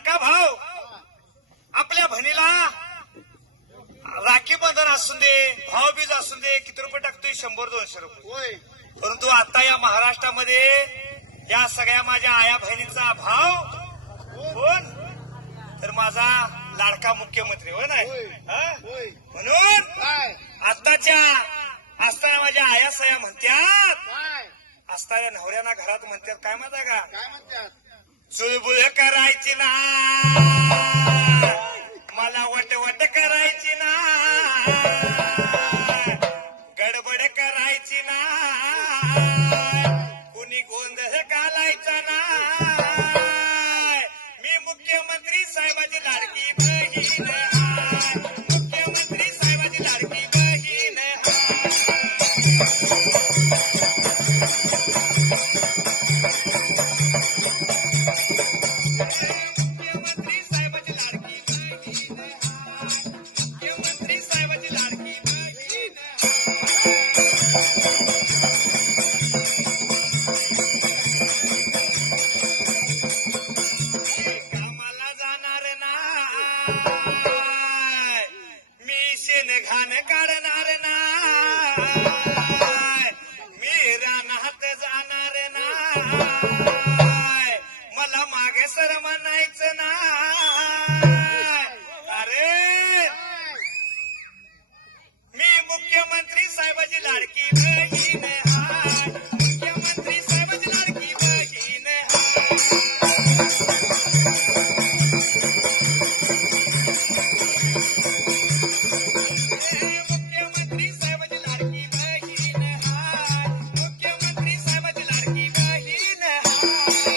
लाडका भाऊ. आपल्या बहिणीला राखी बंधन असून दे भावबीज असून दे किती रुपये टाकतोय? शंभर दोनशे रुपये. परंतु आता या महाराष्ट्रामध्ये या सगळ्या माझ्या आया बहिणीचा भाव कोण? तर माझा लाडका मुख्यमंत्री हो? नाही म्हणून काय? आत्ताच्या असताना माझ्या आया सया म्हणत्यात असताना नवऱ्याना घरात म्हणतात काय म्हणता का? चुळबुळ करायची ना. मला वट वट करायची ना. गडबड करायची ना. कुणी गोंधळ घालायचा ना. मी मुख्यमंत्री साहेबाची लाडकी बहीण मुख्यमंत्री साहेबाची लाडकी बहीण घाण काढणार नाय मी रानात जाणार नाय मला मागे सर म्हणायचं नाय अरे! मी मुख्यमंत्री साहेबाची लाडकी Música